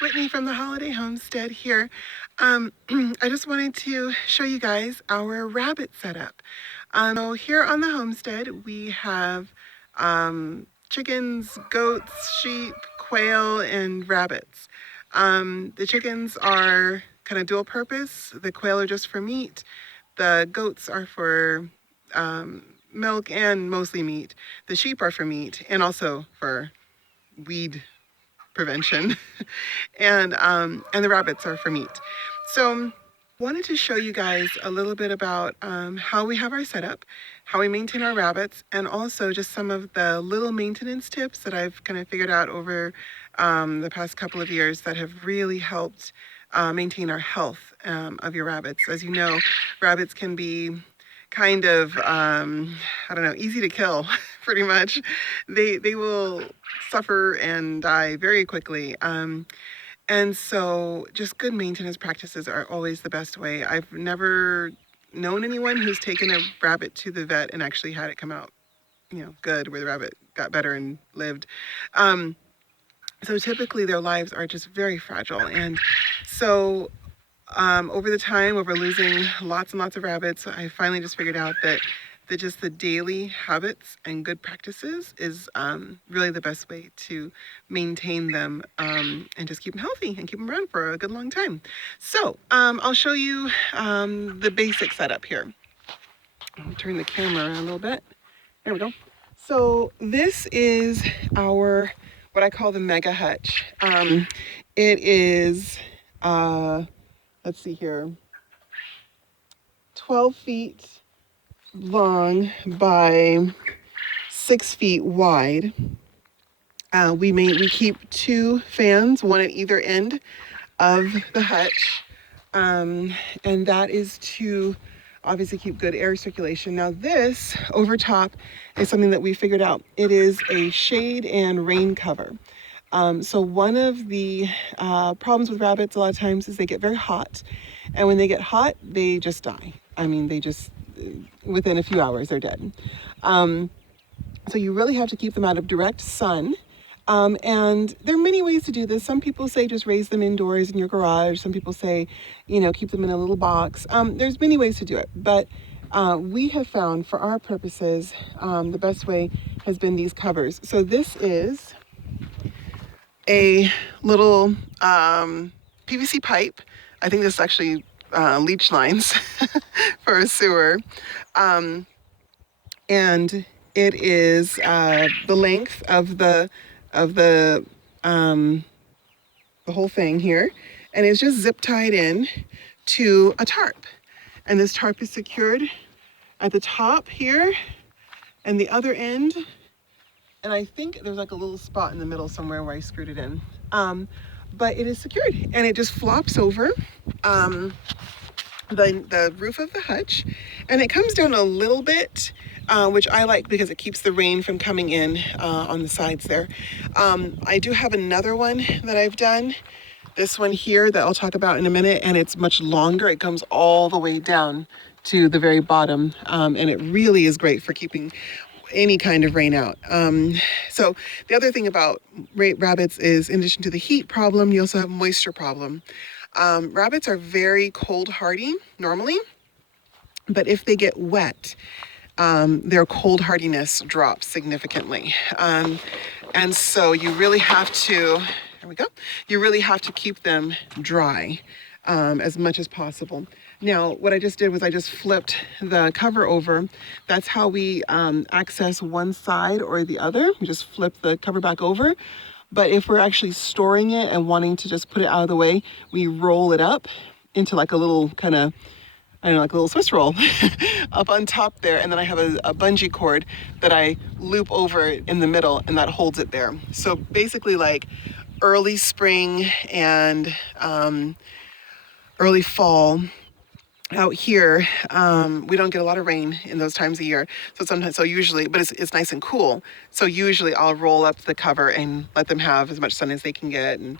Whitney from the Holiday Homestead here. I just wanted to show you guys our rabbit setup. So here on the homestead we have chickens, goats, sheep, quail, and rabbits. The chickens are kind of dual purpose. The quail are just for meat. The goats are for milk and mostly meat. The sheep are for meat and also for weed prevention. And the rabbits are for meat. So wanted to show you guys a little bit about how we have our setup, how we maintain our rabbits, and also just some of the little maintenance tips that I've kind of figured out over the past couple of years that have really helped maintain our health of your rabbits. As you know, rabbits can be kind of, I don't know, easy to kill, pretty much. They will suffer and die very quickly. And so just good maintenance practices are always the best way. I've never known anyone who's taken a rabbit to the vet and actually had it come out, good, where the rabbit got better and lived. So typically their lives are just very fragile. And so over the time, over losing lots and lots of rabbits, I finally just figured out that just the daily habits and good practices is really the best way to maintain them and just keep them healthy and keep them around for a good long time. So I'll show you the basic setup here. I'll turn the camera around a little bit. There we go. So this is our, what I call the mega hutch. It is, let's see here, 12 feet long by 6 feet wide. We keep two fans, one at either end of the hutch, and that is to obviously keep good air circulation. Now this over top is something that we figured out. It is a shade and rain cover. So one of the problems with rabbits a lot of times is they get very hot, and when they get hot, they just die. I mean, they just, within a few hours, they're dead. So you really have to keep them out of direct sun. And there are many ways to do this. Some people say just raise them indoors in your garage. Some people say, keep them in a little box. There's many ways to do it, but we have found for our purposes, the best way has been these covers. So this is a little PVC pipe. I think this is actually leach lines for a sewer. And it is the length of the whole thing here, and it's just zip tied in to a tarp. And this tarp is secured at the top here and the other end. And I think there's like a little spot in the middle somewhere where I screwed it in. But it is secured, and it just flops over the roof of the hutch, and it comes down a little bit, which I like because it keeps the rain from coming in on the sides there. I do have another one that I've done, this one here that I'll talk about in a minute, and it's much longer. It comes all the way down to the very bottom, and it really is great for keeping any kind of rain out. So the other thing about rabbits is, in addition to the heat problem, you also have moisture problem. Rabbits are very cold hardy normally, but if they get wet, their cold hardiness drops significantly. And so you really have to, there we go, you really have to keep them dry as much as possible. Now, what I just did was I just flipped the cover over. That's how we access one side or the other. We just flip the cover back over. But if we're actually storing it and wanting to just put it out of the way, we roll it up into like a little kind of, like a little Swiss roll up on top there. And then I have a bungee cord that I loop over in the middle, and that holds it there. So basically like early spring and early fall, out here, we don't get a lot of rain in those times of year. So usually, but it's nice and cool. So usually I'll roll up the cover and let them have as much sun as they can get, and,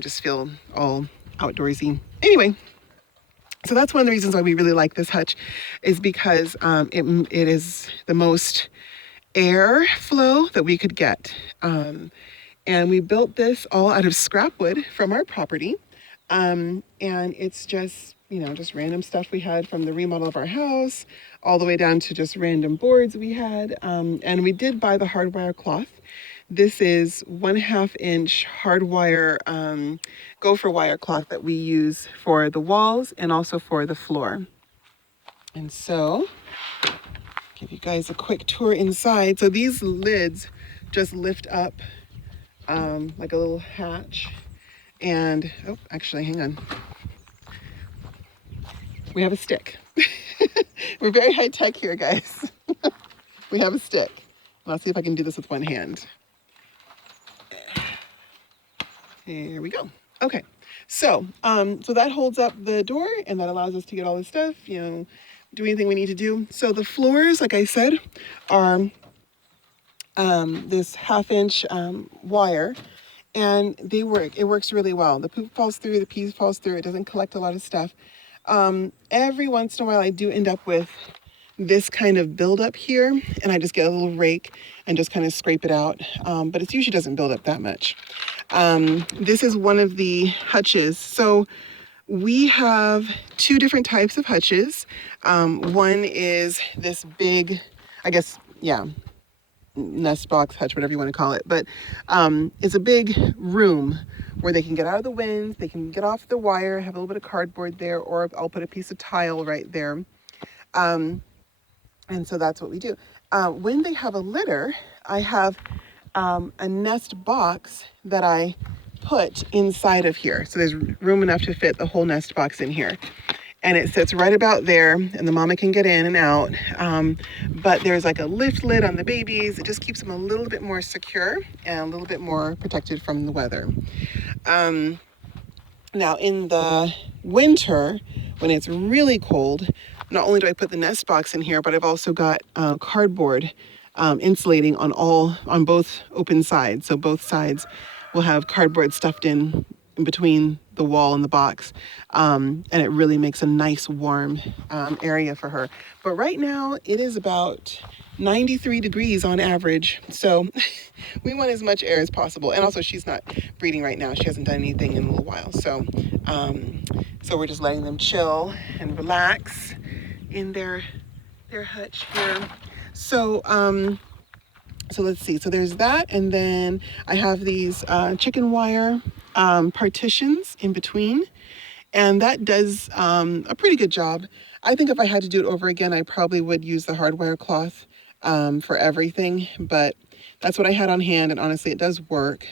just feel all outdoorsy. Anyway, so that's one of the reasons why we really like this hutch, is because it is the most air flow that we could get. And we built this all out of scrap wood from our property. And it's just, just random stuff we had from the remodel of our house, all the way down to just random boards we had. And we did buy the hardwire cloth. This is 1/2 inch hardwire gopher wire cloth that we use for the walls and also for the floor. And so, give you guys a quick tour inside. So these lids just lift up like a little hatch. And, oh, actually, hang on. We have a stick. We're very high tech here, guys. We have a stick. Let's see if I can do this with one hand. Here we go. Okay, so that holds up the door and that allows us to get all this stuff, do anything we need to do. So the floors, like I said, are this 1/2 inch wire, and they work. It works really well. The poop falls through, the pee falls through. It doesn't collect a lot of stuff. Every once in a while, I do end up with this kind of buildup here, and I just get a little rake and just kind of scrape it out. But it usually doesn't build up that much. This is one of the hutches. So we have 2 different types of hutches. One is this big, I guess, nest box hutch, whatever you want to call it. But it's a big room where they can get out of the wind, they can get off the wire, have a little bit of cardboard there, or I'll put a piece of tile right there. And so that's what we do. When they have a litter, I have a nest box that I put inside of here. So there's room enough to fit the whole nest box in here. And it sits right about there, and the mama can get in and out. But there's like a lift lid on the babies. It just keeps them a little bit more secure and a little bit more protected from the weather. Now in the winter, when it's really cold, not only do I put the nest box in here, but I've also got cardboard insulating on both open sides. So both sides will have cardboard stuffed in between the wall and the box. And it really makes a nice warm area for her. But right now it is about 93 degrees on average. So we want as much air as possible. And also she's not breeding right now. She hasn't done anything in a little while. So we're just letting them chill and relax in their hutch here. So let's see. So there's that, and then I have these chicken wire partitions in between, and that does a pretty good job. I think if I had to do it over again, I probably would use the hardwire cloth for everything, but that's what I had on hand, and honestly, it does work.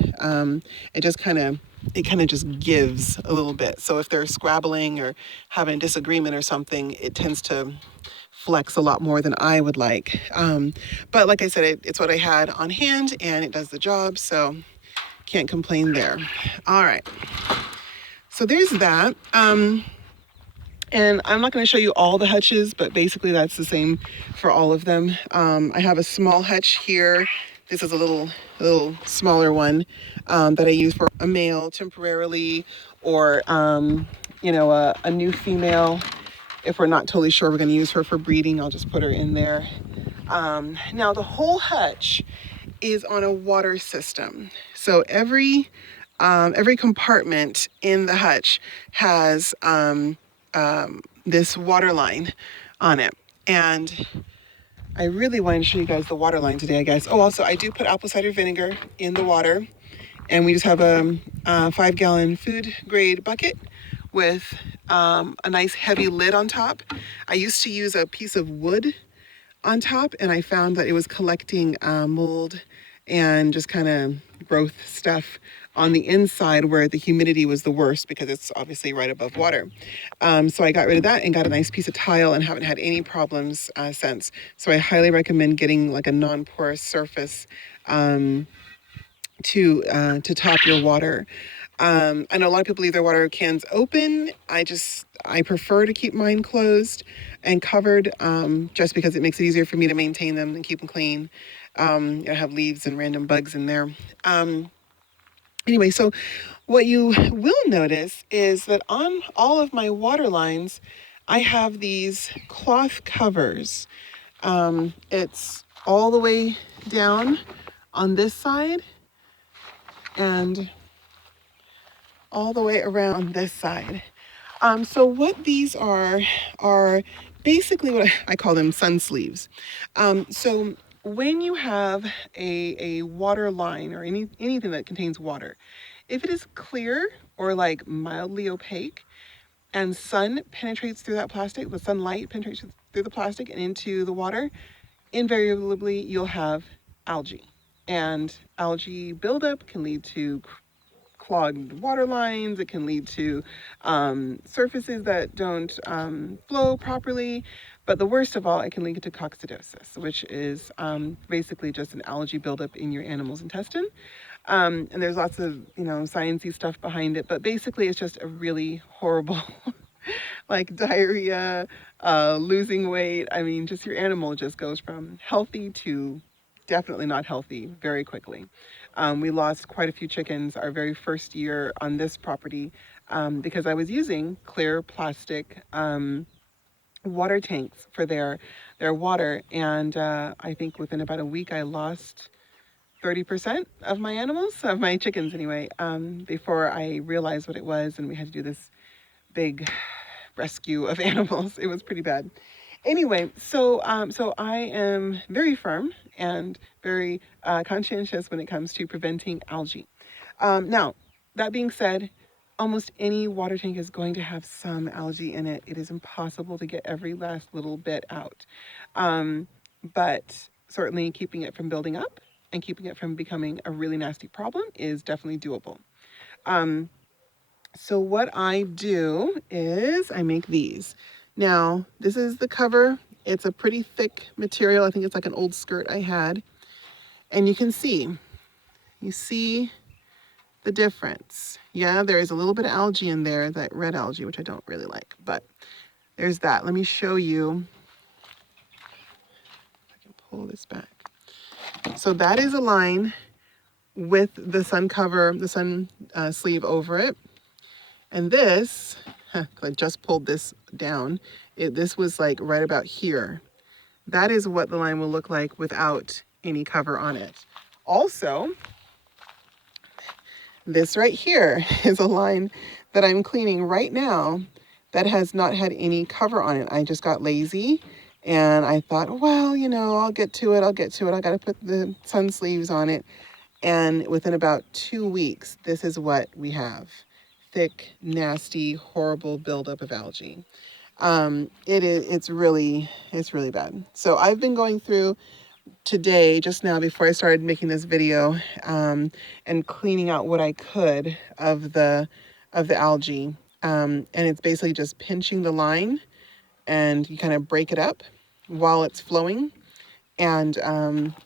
It kind of just gives a little bit. So if they're scrabbling or having a disagreement or something, it tends to flex a lot more than I would like. But like I said, it's what I had on hand and it does the job, so can't complain there. All right, so there's that. And I'm not going to show you all the hutches, but basically that's the same for all of them. I have a small hutch here. This is a little smaller one that I use for a male temporarily, or a new female. If we're not totally sure we're going to use her for breeding, I'll just put her in there. Now the whole hutch is on a water system. So every compartment in the hutch has this water line on it. And I really wanted to show you guys the water line today, I guess. Oh, also I do put apple cider vinegar in the water, and we just have a 5-gallon food grade bucket with a nice heavy lid on top. I used to use a piece of wood on top, and I found that it was collecting mold and just kind of growth stuff on the inside where the humidity was the worst, because it's obviously right above water. So I got rid of that and got a nice piece of tile and haven't had any problems since. So I highly recommend getting like a non-porous surface to top your water. I know a lot of people leave their water cans open. I prefer to keep mine closed and covered, just because it makes it easier for me to maintain them and keep them clean. I have leaves and random bugs in there. Anyway, so what you will notice is that on all of my water lines, I have these cloth covers. It's all the way down on this side, and all the way around on this side. So what these are basically what I call them sun sleeves. So when you have a water line or anything that contains water, if it is clear or like mildly opaque and sun penetrates through that plastic, the sunlight penetrates through the plastic and into the water, invariably you'll have algae. And algae buildup can lead to clogged water lines. It can lead to surfaces that don't flow properly. But the worst of all, it can lead to coccidosis, which is basically just an algae buildup in your animal's intestine. And there's lots of, sciencey stuff behind it. But basically, it's just a really horrible, like diarrhea, losing weight. I mean, just your animal just goes from healthy to definitely not healthy very quickly. We lost quite a few chickens our very first year on this property because I was using clear plastic water tanks for their water, and I think within about a week I lost 30% of my animals, of my chickens anyway, before I realized what it was, and we had to do this big rescue of animals. It was pretty bad. Anyway, so I am very firm and very conscientious when it comes to preventing algae. Now, that being said, almost any water tank is going to have some algae in it. It is impossible to get every last little bit out. But certainly keeping it from building up and keeping it from becoming a really nasty problem is definitely doable. So what I do is I make these. Now, this is the cover. It's a pretty thick material. I think it's like an old skirt I had. And you see the difference. Yeah, there is a little bit of algae in there, that red algae, which I don't really like, but there's that. Let me show you. I can pull this back. So that is a line with the sun cover, the sun sleeve over it. And this, I just pulled this down. This was like right about here. That is what the line will look like without any cover on it. Also, this right here is a line that I'm cleaning right now that has not had any cover on it. I just got lazy and I thought, well, I'll get to it. I got to put the sun sleeves on it. And within about 2 weeks, this is what we have. Thick, nasty, horrible buildup of algae. It's really bad. So I've been going through today, just now before I started making this video, and cleaning out what I could of the algae. And it's basically just pinching the line and you kind of break it up while it's flowing. And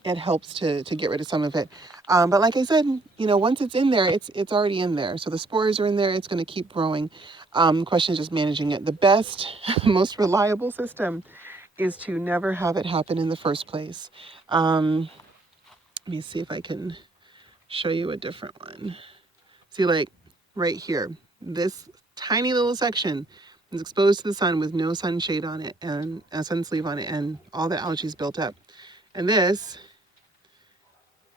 it helps to get rid of some of it. But like I said, once it's in there, it's already in there. So the spores are in there. It's going to keep growing. The question is just managing it. The best, most reliable system is to never have it happen in the first place. Let me see if I can show you a different one. See, like right here, this tiny little section is exposed to the sun with no sunshade on it and a sun sleeve on it, and all the algae is built up. And this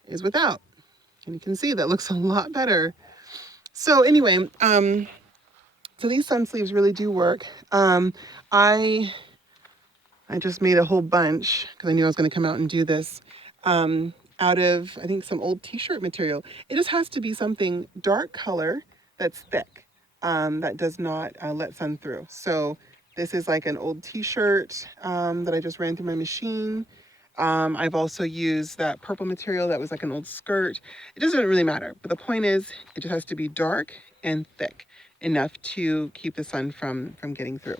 is without. And you can see that looks a lot better. So anyway, so these sun sleeves really do work. I just made a whole bunch because I knew I was going to come out and do this out of, I think, some old t-shirt material. It just has to be something dark color that's thick, that does not let sun through. So this is like an old t-shirt that I just ran through my machine. I've also used that purple material that was like an old skirt. It doesn't really matter, but the point is it just has to be dark and thick enough to keep the sun from getting through.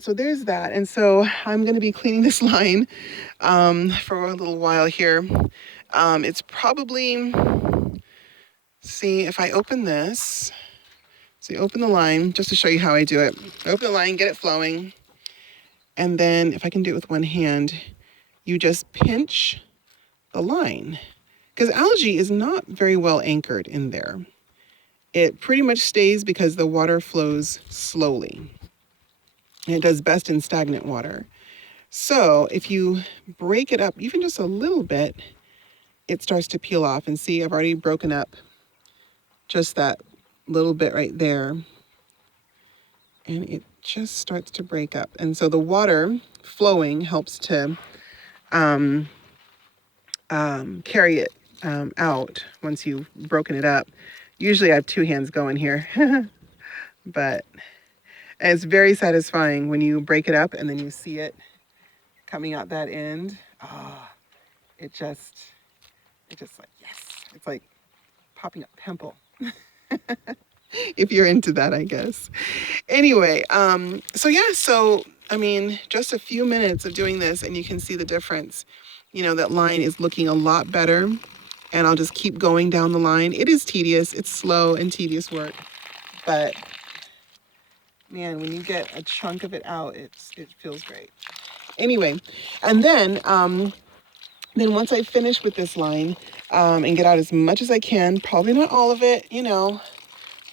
So there's that. And so I'm going to be cleaning this line for a little while here. It's probably, see if I open this, so you open the line just to show you how I do it. I open the line, get it flowing. And then if I can do it with one hand, you just pinch the line, because algae is not very well anchored in there. It pretty much stays because the water flows slowly. And it does best in stagnant water. So if you break it up even just a little bit, it starts to peel off. And see, I've already broken up just that little bit right there, and it just starts to break up. And so the water flowing helps to carry it out once you've broken it up. Usually I have two hands going here, but it's very satisfying when you break it up and then you see it coming out that end. Oh, it just like, yes, it's like popping a pimple. If you're into that, I guess. Anyway, so yeah, so I mean, just a few minutes of doing this and you can see the difference. You know, that line is looking a lot better, and I'll just keep going down the line. It is tedious, it's slow and tedious work, but man, when you get a chunk of it out, it feels great. Anyway, and then once I finish with this line and get out as much as I can, probably not all of it, you know,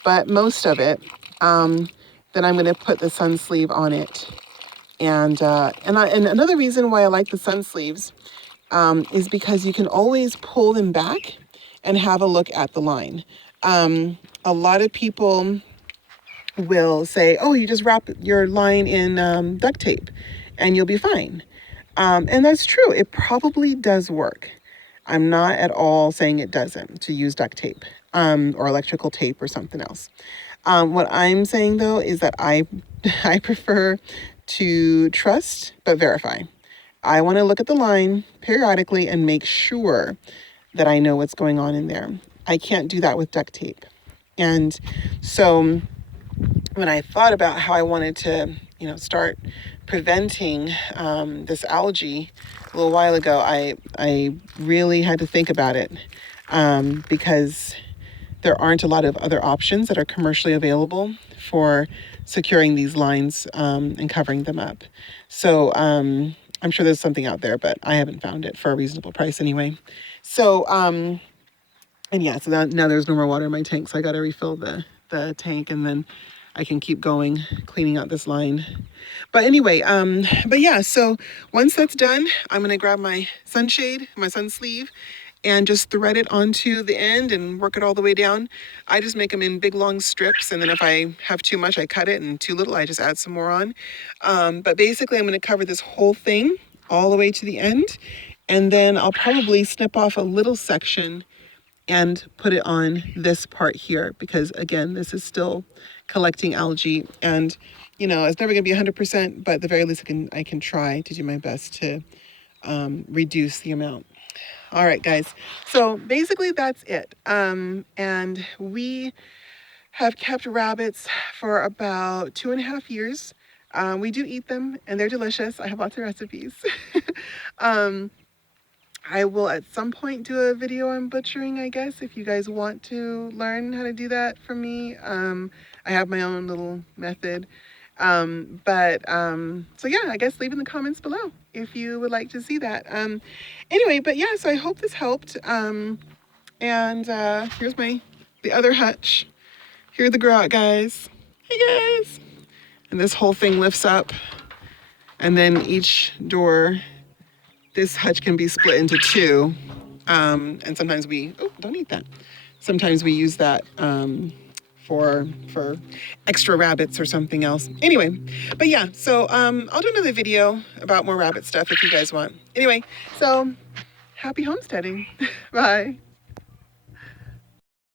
but most of it, then I'm going to put the sun sleeve on it. And another reason why I like the sun sleeves is because you can always pull them back and have a look at the line. A lot of people will say, oh, you just wrap your line in duct tape and you'll be fine. And that's true. It probably does work. I'm not at all saying it doesn't, to use duct tape or electrical tape or something else. What I'm saying, though, is that I prefer to trust but verify. I want to look at the line periodically and make sure that I know what's going on in there. I can't do that with duct tape. And so when I thought about how I wanted to, you know, start preventing this algae a little while ago, I really had to think about it because there aren't a lot of other options that are commercially available for securing these lines and covering them up. So I'm sure there's something out there, but I haven't found it for a reasonable price anyway. So, and yeah, so now there's no more water in my tank, so I got to refill the tank, and then I can keep going, cleaning out this line. But anyway, but yeah, so once that's done, I'm going to grab my sunshade, my sun sleeve, and just thread it onto the end and work it all the way down. I just make them in big long strips, and then if I have too much, I cut it, and too little, I just add some more on. But basically, I'm going to cover this whole thing all the way to the end, and then I'll probably snip off a little section and put it on this part here, because again, this is still collecting algae, and you know, it's never going to be 100%, but at the very least I can try to do my best to reduce the amount. All right, guys. So basically that's it. And we have kept rabbits for about 2.5 years. We do eat them and they're delicious. I have lots of recipes. I will at some point do a video on butchering, I guess, if you guys want to learn how to do that from me. I have my own little method. So yeah, I guess leave in the comments below if you would like to see that. Anyway, but yeah, so I hope this helped. Here's the other hutch. Here are the grout guys. Hey guys. And this whole thing lifts up, and then each door, this hutch can be split into two. And sometimes don't eat that. Sometimes we use that for extra rabbits or something else. Anyway, but yeah, so I'll do another video about more rabbit stuff if you guys want. Anyway, so happy homesteading. Bye.